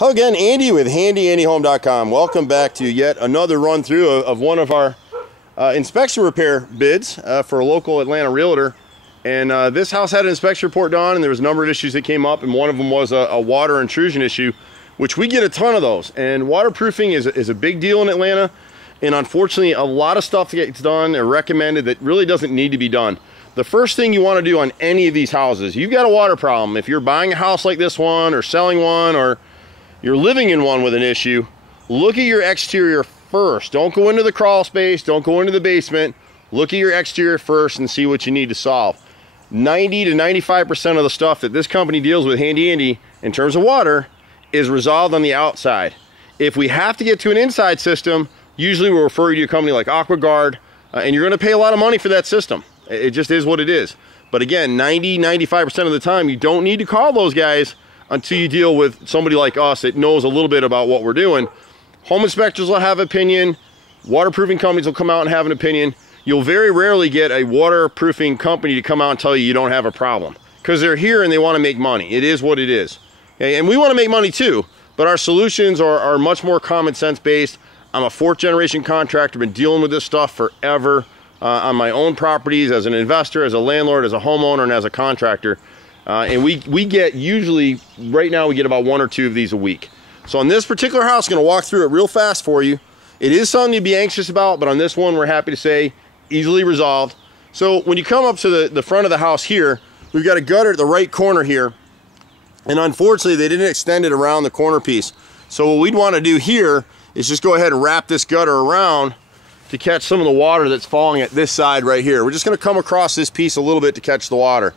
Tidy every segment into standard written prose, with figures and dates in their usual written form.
Hello again, Andy with HandyANDYHome.com. Welcome back to yet another run through of one of our inspection repair bids for a local Atlanta realtor. And this house had an inspection report done, and there was a number of issues that came up, and one of them was a water intrusion issue, which we get a ton of those. And waterproofing is a big deal in Atlanta, and unfortunately a lot of stuff gets done or recommended that really doesn't need to be done. The first thing you want to do on any of these houses, you've got a water problem. If you're buying a house like this one or selling one, or you're living in one with an issue, look at your exterior first. Don't go into the crawl space, don't go into the basement. Look at your exterior first and see what you need to solve. 90 to 95% of the stuff that this company deals with, Handy Andy, in terms of water, is resolved on the outside. If we have to get to an inside system, usually we'll refer you to a company like AquaGuard, and you're gonna pay a lot of money for that system. It just is what it is. But again, 90-95% of the time, you don't need to call those guys until you deal with somebody like us that knows a little bit about what we're doing. Home inspectors will have an opinion. Waterproofing companies will come out and have an opinion. You'll very rarely get a waterproofing company to come out and tell you you don't have a problem, because they're here and they want to make money. It is what it is. Okay? And we want to make money too, but our solutions are much more common sense based. I'm a fourth generation contractor, been dealing with this stuff forever on my own properties, as an investor, as a landlord, as a homeowner, and as a contractor. And we get, usually right now we get about 1 or 2 of these a week. So on this particular house, I'm going to walk through it real fast for you. It is something to be anxious about, but on this one, we're happy to say easily resolved. So when you come up to the front of the house here, we've got a gutter at the right corner here, and unfortunately they didn't extend it around the corner piece. So what we'd want to do here is just go ahead and wrap this gutter around to catch some of the water that's falling at this side right here. We're just going to come across this piece a little bit to catch the water.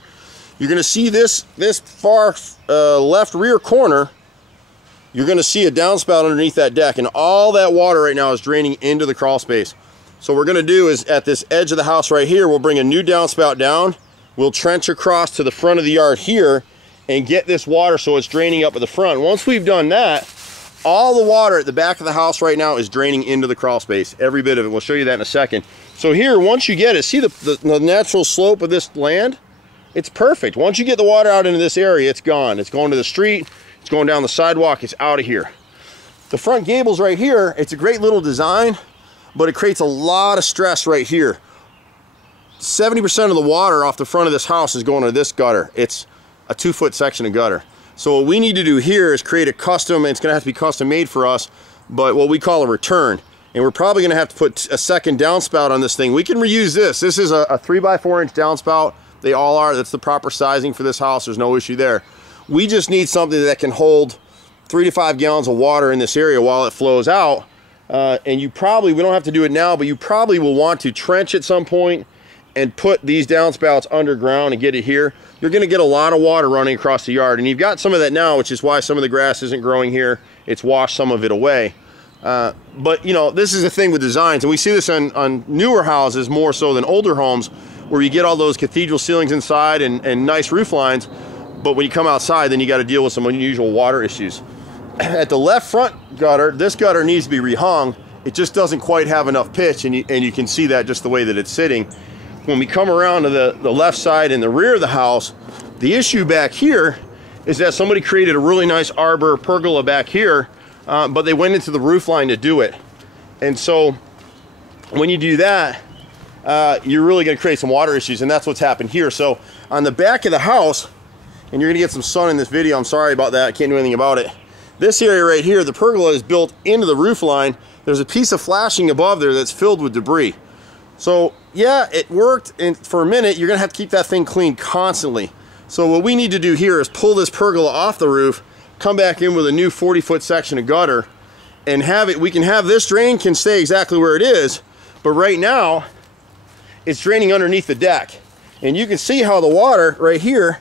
You're going to see this far left rear corner. You're going to see a downspout underneath that deck, and all that water right now is draining into the crawl space. So what we're going to do is, at this edge of the house right here, we'll bring a new downspout down. We'll trench across to the front of the yard here and get this water so it's draining up at the front. Once we've done that, all the water at the back of the house right now is draining into the crawl space, every bit of it. We'll show you that in a second. So here, once you get it, see the natural slope of this land? It's perfect. Once you get the water out into this area, it's gone. It's going to the street, it's going down the sidewalk, it's out of here. The front gables right here, it's a great little design, but it creates a lot of stress right here. 70% of the water off the front of this house is going to this gutter. It's a 2-foot section of gutter. So what we need to do here is create a custom, and it's gonna have to be custom made for us, but what we call a return. And we're probably gonna have to put a second downspout on this thing. We can reuse this. This is a 3x4 inch downspout. They all are. That's the proper sizing for this house. There's no issue there. We just need something that can hold 3 to 5 gallons of water in this area while it flows out. And we don't have to do it now, but you probably will want to trench at some point and put these downspouts underground and get it here. You're going to get a lot of water running across the yard, and you've got some of that now, which is why some of the grass isn't growing here. It's washed some of it away. But you know, this is the thing with designs, and we see this on newer houses more so than older homes, where you get all those cathedral ceilings inside and nice roof lines, but when you come outside, then you got to deal with some unusual water issues. At the left front gutter, this gutter needs to be rehung. It just doesn't quite have enough pitch, and you can see that just the way that it's sitting. When we come around to the left side and the rear of the house, the issue back here is that somebody created a really nice arbor pergola back here, but they went into the roof line to do it. And so when you do that, you're really going to create some water issues, and that's what's happened here. So on the back of the house, and you're going to get some sun in this video, I'm sorry about that, I can't do anything about it. This area right here, the pergola is built into the roof line. There's a piece of flashing above there that's filled with debris. So yeah, it worked, and for a minute you're going to have to keep that thing clean constantly. So what we need to do here is pull this pergola off the roof, come back in with a new 40-foot section of gutter, and have it. We can have this drain can stay exactly where it is, but right now it's draining underneath the deck, and you can see how the water right here,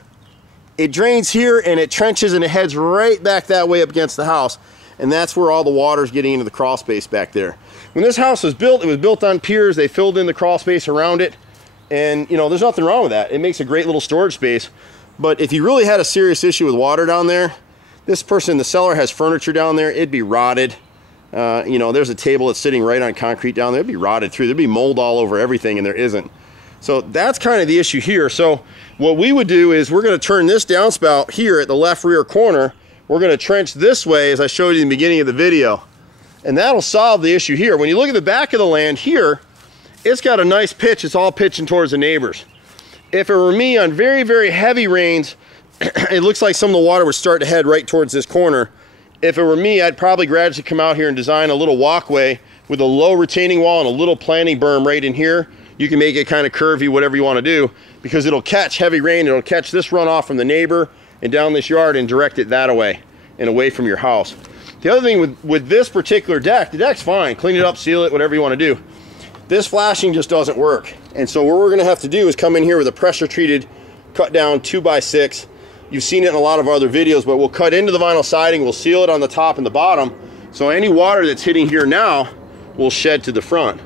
it drains here and it trenches and it heads right back that way up against the house, and that's where all the water is getting into the crawl space back there. When this house was built, it was built on piers. They filled in the crawl space around it, and you know, there's nothing wrong with that. It makes a great little storage space. But if you really had a serious issue with water down there, this person, the seller, has furniture down there, it'd be rotted. You know, there's a table that's sitting right on concrete down there, it'd be rotted through. There'd be mold all over everything, and there isn't. So that's kind of the issue here. So what we would do is we're going to turn this downspout here at the left rear corner. we're going to trench this way, as I showed you in the beginning of the video. And that'll solve the issue here. When you look at the back of the land here, it's got a nice pitch. It's all pitching towards the neighbors. If it were me, on very, very heavy rains, it looks like some of the water would start to head right towards this corner. If it were me, I'd probably gradually come out here and design a little walkway with a low retaining wall and a little planting berm right in here. You can make it kind of curvy, whatever you want to do, because it'll catch heavy rain. It'll catch this runoff from the neighbor and down this yard and direct it that way and away from your house. The other thing with this particular deck, the deck's fine. Clean it up, seal it, whatever you want to do. This flashing just doesn't work. And so what we're going to have to do is come in here with a pressure treated cut down 2x6. You've seen it in a lot of other videos, but we'll cut into the vinyl siding, we'll seal it on the top and the bottom, so any water that's hitting here now will shed to the front.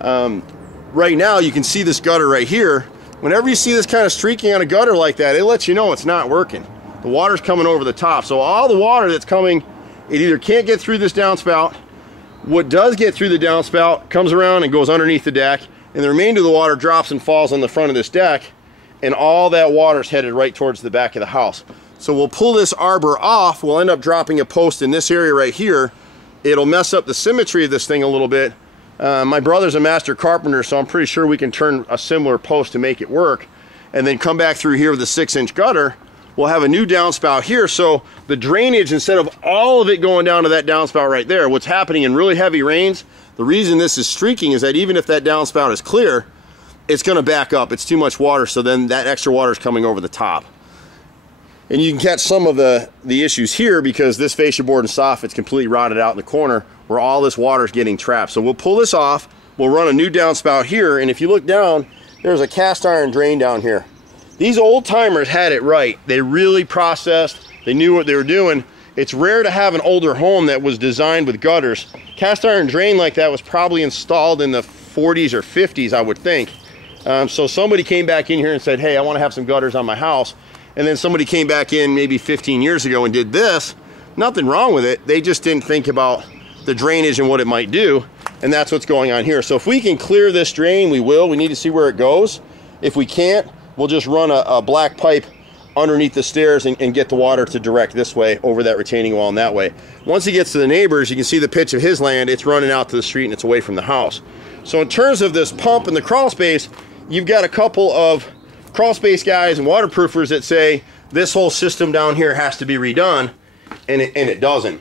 Right now you can see this gutter right here. Whenever you see this kind of streaking on a gutter like that, it lets you know it's not working. The water's coming over the top. So all the water that's coming, it either can't get through this downspout. What does get through the downspout comes around and goes underneath the deck, and the remainder of the water drops and falls on the front of this deck, and all that water's headed right towards the back of the house. So we'll pull this arbor off. We'll end up dropping a post in this area right here. It'll mess up the symmetry of this thing a little bit. My brother's a master carpenter, so I'm pretty sure we can turn a similar post to make it work, and then come back through here with a 6-inch gutter. We'll have a new downspout here, so the drainage, instead of all of it going down to that downspout right there, what's happening in really heavy rains, the reason this is streaking is that even if that downspout is clear, it's going to back up. It's too much water, so then that extra water is coming over the top. And you can catch some of the issues here because this fascia board and soffit's completely rotted out in the corner where all this water is getting trapped. So we'll pull this off, we'll run a new downspout here, and if you look down, there's a cast iron drain down here. These old timers had it right. They really processed, they knew what they were doing. It's rare to have an older home that was designed with gutters. Cast iron drain like that was probably installed in the 40s or 50s, I would think. So somebody came back in here and said, hey, I want to have some gutters on my house. And then somebody came back in maybe 15 years ago and did this. Nothing wrong with it. They just didn't think about the drainage and what it might do. And that's what's going on here. So if we can clear this drain, we will. We need to see where it goes. If we can't, we'll just run a black pipe underneath the stairs and get the water to direct this way over that retaining wall and that way. Once it gets to the neighbors, you can see the pitch of his land. It's running out to the street and it's away from the house. So in terms of this pump and the crawl space, you've got a couple of crawl space guys and waterproofers that say this whole system down here has to be redone, and it doesn't.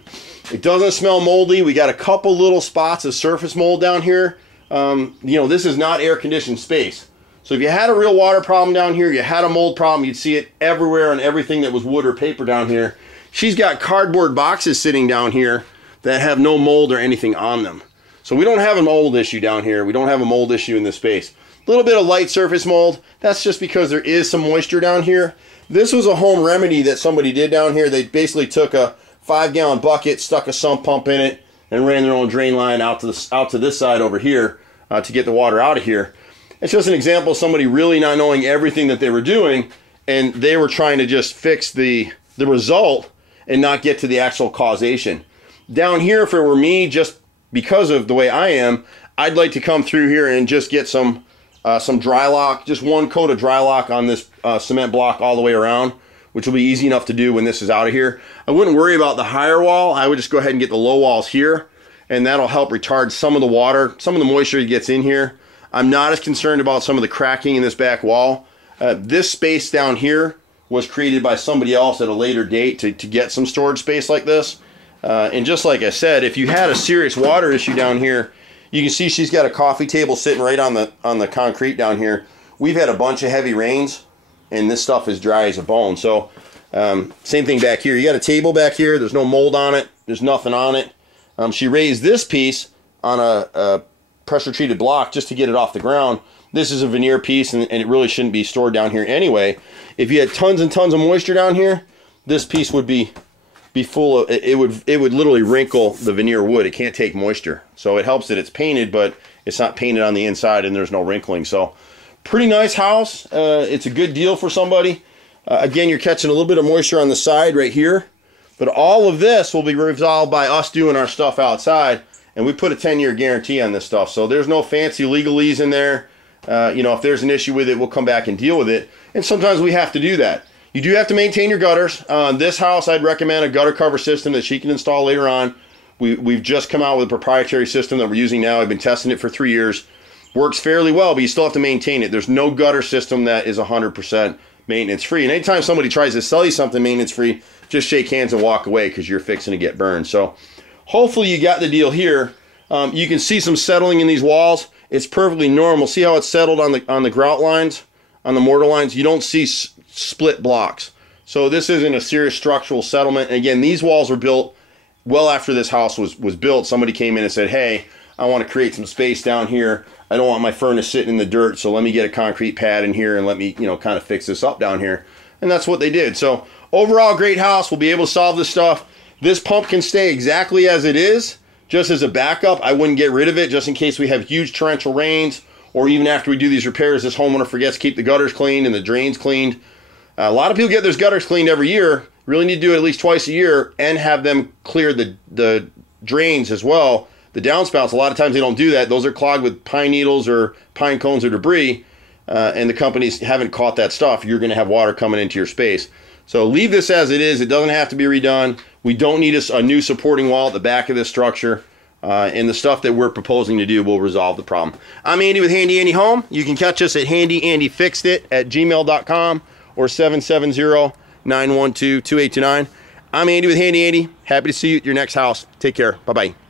It doesn't smell moldy. We got a couple little spots of surface mold down here. You know, this is not air conditioned space. So if you had a real water problem down here, you had a mold problem, you'd see it everywhere on everything that was wood or paper down here. She's got cardboard boxes sitting down here that have no mold or anything on them. So we don't have a mold issue down here. We don't have a mold issue in this space. A little bit of light surface mold. That's just because there is some moisture down here. This was a home remedy that somebody did down here. They basically took a 5-gallon bucket, stuck a sump pump in it, and ran their own drain line out to this side over here to get the water out of here. It's just an example of somebody really not knowing everything that they were doing, and they were trying to just fix the result and not get to the actual causation. Down here, if it were me, just because of the way I am, I'd like to come through here and just get some dry lock, just one coat of dry lock on this cement block all the way around, which will be easy enough to do when this is out of here. I wouldn't worry about the higher wall. I would just go ahead and get the low walls here, and that'll help retard some of the water, some of the moisture that gets in here. I'm not as concerned about some of the cracking in this back wall. This space down here was created by somebody else at a later date to get some storage space like this. And just like I said, if you had a serious water issue down here, you can see she's got a coffee table sitting right on the concrete down here. We've had a bunch of heavy rains, and this stuff is dry as a bone. So same thing back here. You got a table back here. There's no mold on it. There's nothing on it. She raised this piece on a pressure treated block just to get it off the ground. This is a veneer piece, and it really shouldn't be stored down here anyway. If you had tons and tons of moisture down here, this piece would be full of it. Would literally wrinkle the veneer wood. It can't take moisture, so it helps that it's painted, but it's not painted on the inside and there's no wrinkling. So pretty nice house. It's a good deal for somebody. Again, you're catching a little bit of moisture on the side right here, but all of this will be resolved by us doing our stuff outside. And we put a 10-year guarantee on this stuff, so there's no fancy legalese in there. You know, if there's an issue with it, we'll come back and deal with it. And sometimes we have to do that. You do have to maintain your gutters. This house, I'd recommend a gutter cover system that she can install later on. We've just come out with a proprietary system that we're using now. I've been testing it for 3 years. Works fairly well, but you still have to maintain it. There's no gutter system that is 100% maintenance free. And anytime somebody tries to sell you something maintenance free, just shake hands and walk away because you're fixing to get burned. So hopefully you got the deal here. You can see some settling in these walls. It's perfectly normal. See how it's settled on the grout lines, on the mortar lines? You don't see split blocks. So this isn't a serious structural settlement. And again, these walls were built well after this house was built. Somebody came in and said, hey, I want to create some space down here. I don't want my furnace sitting in the dirt, so let me get a concrete pad in here and let me, kind of fix this up down here. And that's what they did. So overall, great house. We'll be able to solve this stuff. This pump can stay exactly as it is, just as a backup. I wouldn't get rid of it just in case we have huge torrential rains, or even after we do these repairs, this homeowner forgets to keep the gutters cleaned and the drains cleaned. A lot of people get their gutters cleaned every year. Really need to do it at least twice a year and have them clear the drains as well. The downspouts, a lot of times they don't do that. Those are clogged with pine needles or pine cones or debris, and the companies haven't caught that stuff. You're going to have water coming into your space. So leave this as it is. It doesn't have to be redone. We don't need a new supporting wall at the back of this structure. And the stuff that we're proposing to do will resolve the problem. I'm Andy with Handy Andy Home. You can catch us at handyandyfixedit@gmail.com or 770-912-2829. I'm Andy with Handy Andy. Happy to see you at your next house. Take care. Bye-bye.